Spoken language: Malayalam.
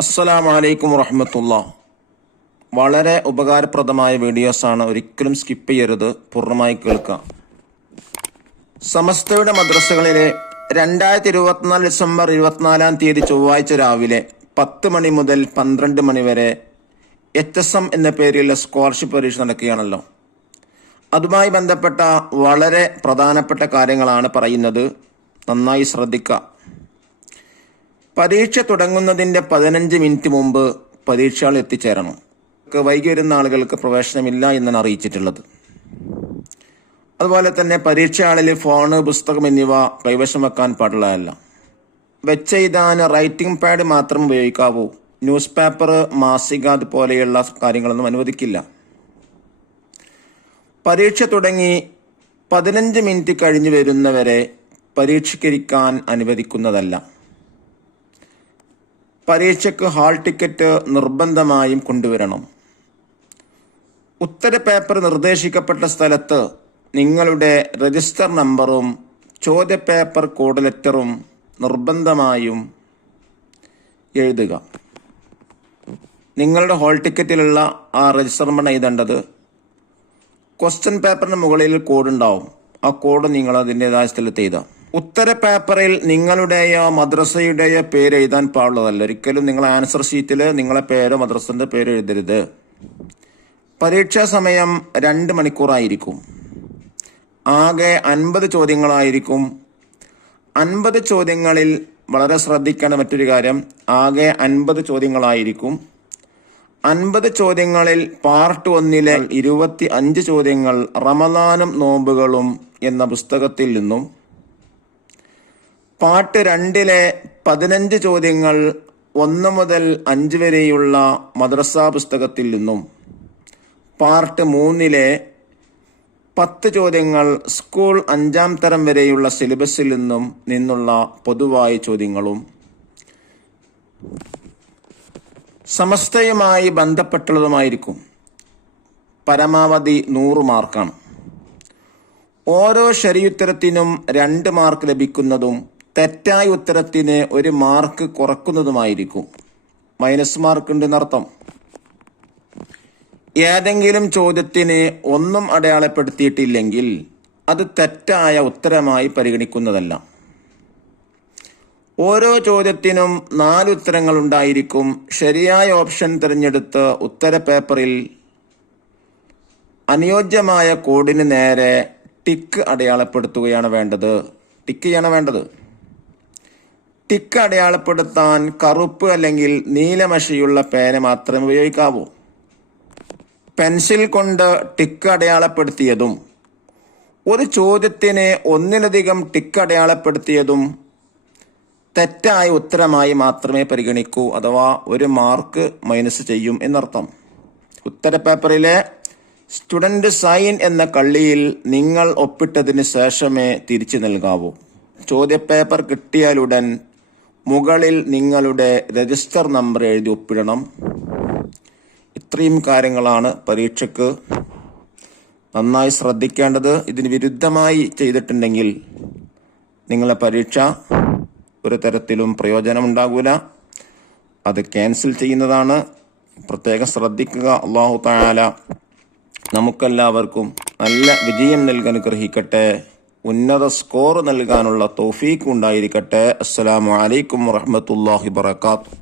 അസ്സലാമു അലൈക്കും വറഹ്മത്തുള്ളാഹി. വളരെ ഉപകാരപ്രദമായ വീഡിയോസാണ്, ഒരിക്കലും സ്കിപ്പ് ചെയ്യരുത്, പൂർണ്ണമായി കേൾക്കുക. സമസ്തയുടെ മദ്രസകളിലെ 2024 ഡിസംബർ 24 ചൊവ്വാഴ്ച രാവിലെ 10 മണി മുതൽ 12 മണി വരെ HSM എന്ന പേരിലുള്ള സ്കോളർഷിപ്പ് പരീക്ഷ നടക്കുകയാണല്ലോ. അതുമായി ബന്ധപ്പെട്ട വളരെ പ്രധാനപ്പെട്ട കാര്യങ്ങളാണ് പറയുന്നത്. നന്നായി ശ്രദ്ധിക്കുക. പരീക്ഷ തുടങ്ങുന്നതിൻ്റെ 15 മിനിറ്റ് മുമ്പ് പരീക്ഷകൾ എത്തിച്ചേരണം. വൈകി വരുന്ന ആളുകൾക്ക് പ്രവേശനമില്ല എന്നാണ് അറിയിച്ചിട്ടുള്ളത്. അതുപോലെ തന്നെ പരീക്ഷാളിൽ ഫോണ്, പുസ്തകം എന്നിവ കൈവശം വെക്കാൻ പാടുള്ളതല്ല. വെച്ചെഴുതാൻ റൈറ്റിംഗ് പാഡ് മാത്രം ഉപയോഗിക്കാവൂ. ന്യൂസ് പേപ്പർ, മാസിക അതുപോലെയുള്ള കാര്യങ്ങളൊന്നും അനുവദിക്കില്ല. പരീക്ഷ തുടങ്ങി 15 മിനിറ്റ് കഴിഞ്ഞ് വരുന്നവരെ പരീക്ഷയ്ക്കിരിക്കാൻ അനുവദിക്കുന്നതല്ല. പരീക്ഷയ്ക്ക് ഹാൾ ടിക്കറ്റ് നിർബന്ധമായും കൊണ്ടുവരണം. ഉത്തര പേപ്പർ നിർദ്ദേശിക്കപ്പെട്ട സ്ഥലത്ത് നിങ്ങളുടെ രജിസ്റ്റർ നമ്പറും ചോദ്യപേപ്പർ കോഡ് ലെറ്ററും നിർബന്ധമായും എഴുതുക. നിങ്ങളുടെ ഹാൾ ടിക്കറ്റിലുള്ള ആ രജിസ്റ്റർ നമ്പർ എഴുതേണ്ടത്. ക്വസ്റ്റ്യൻ പേപ്പറിന് മുകളിൽ കോഡ് ഉണ്ടാവും. ആ കോഡ് നിങ്ങൾ അതിൻ്റെതായ സ്ഥലത്ത് എഴുതാം. ഉത്തര പേപ്പറിൽ നിങ്ങളുടെയോ മദ്രസയുടെയോ പേര് എഴുതാൻ പാടുള്ളതല്ല. ഒരിക്കലും നിങ്ങൾ ആൻസർ ഷീറ്റിൽ നിങ്ങളെ പേരോ മദ്രസന്റെ പേരോ എഴുതരുത്. പരീക്ഷാ സമയം 2 മണിക്കൂറായിരിക്കും. ആകെ 50 ചോദ്യങ്ങളായിരിക്കും. 50 ചോദ്യങ്ങളിൽ വളരെ ശ്രദ്ധിക്കേണ്ട മറ്റൊരു കാര്യം, ആകെ 50 ചോദ്യങ്ങളായിരിക്കും. 50 ചോദ്യങ്ങളിൽ പാർട്ട് 1 25 ചോദ്യങ്ങൾ റമദാനും നോമ്പുകളും എന്ന പുസ്തകത്തിൽ നിന്നും, പാർട്ട് 2 15 ചോദ്യങ്ങൾ 1 മുതൽ 5 വരെയുള്ള മദ്രസ പുസ്തകത്തിൽ നിന്നും, പാർട്ട് 3 10 ചോദ്യങ്ങൾ സ്കൂൾ 5ാം തരം വരെയുള്ള സിലബസിൽ നിന്നുള്ള പൊതുവായ ചോദ്യങ്ങളും സമസ്തയുമായി ബന്ധപ്പെട്ടുള്ളതുമായിരിക്കും. പരമാവധി 100 മാർക്കാണ്. ഓരോ ശരിയുത്തരത്തിനും 2 മാർക്ക് ലഭിക്കുന്നതും തെറ്റായ ഉത്തരത്തിന് 1 മാർക്ക് കുറക്കുന്നതുമായിരിക്കും. മൈനസ് മാർക്ക് ഉണ്ടെന്നർത്ഥം. ഏതെങ്കിലും ചോദ്യത്തിന് ഒന്നും അടയാളപ്പെടുത്തിയിട്ടില്ലെങ്കിൽ അത് തെറ്റായ ഉത്തരമായി പരിഗണിക്കുന്നതല്ല. ഓരോ ചോദ്യത്തിനും 4 ഉത്തരങ്ങൾ ഉണ്ടായിരിക്കും. ശരിയായ ഓപ്ഷൻ തിരഞ്ഞെടുത്ത് ഉത്തര പേപ്പറിൽ അനുയോജ്യമായ കോഡിന് നേരെ ടിക്ക് അടയാളപ്പെടുത്തുകയാണ് വേണ്ടത്. ടിക്ക് അടയാളപ്പെടുത്താൻ കറുപ്പ് അല്ലെങ്കിൽ നീലമഷിയുള്ള പേന മാത്രമേ ഉപയോഗിക്കാവൂ. പെൻസിൽ കൊണ്ട് ടിക്ക് അടയാളപ്പെടുത്തിയതും ഒരു ചോദ്യത്തിന് ഒന്നിലധികം ടിക്ക് അടയാളപ്പെടുത്തിയതും തെറ്റായ ഉത്തരമായി മാത്രമേ പരിഗണിക്കൂ. അഥവാ 1 മാർക്ക് മൈനസ് ചെയ്യും എന്നർത്ഥം. ഉത്തര പേപ്പറിലെ സ്റ്റുഡന്റ് സൈൻ എന്ന കള്ളിയിൽ നിങ്ങൾ ഒപ്പിട്ടതിന് ശേഷമേ തിരിച്ചു നൽകാവൂ. ചോദ്യപേപ്പർ കിട്ടിയാലുടൻ മുകളിൽ നിങ്ങളുടെ രജിസ്റ്റർ നമ്പർ എഴുതി ഒപ്പിടണം. ഇത്രയും കാര്യങ്ങളാണ് പരീക്ഷയ്ക്ക് നന്നായി ശ്രദ്ധിക്കേണ്ടത്. ഇതിന് വിരുദ്ധമായി ചെയ്തിട്ടുണ്ടെങ്കിൽ നിങ്ങളുടെ പരീക്ഷ ഒരു തരത്തിലും പ്രയോജനമുണ്ടാകൂല. അത് ക്യാൻസൽ ചെയ്യുന്നതാണ്. പ്രത്യേകം ശ്രദ്ധിക്കുക. അല്ലാഹു തആല നമുക്കെല്ലാവർക്കും നല്ല വിജയം നൽകാൻ അനുഗ്രഹിക്കട്ടെ. ഉന്നത സ്കോർ നൽകാനുള്ള തൗഫീഖ് ഉണ്ടായിരിക്കട്ടെ. അസ്സലാമു അലൈക്കും വറഹ്മത്തുള്ളാഹി വബറകാതുഹു.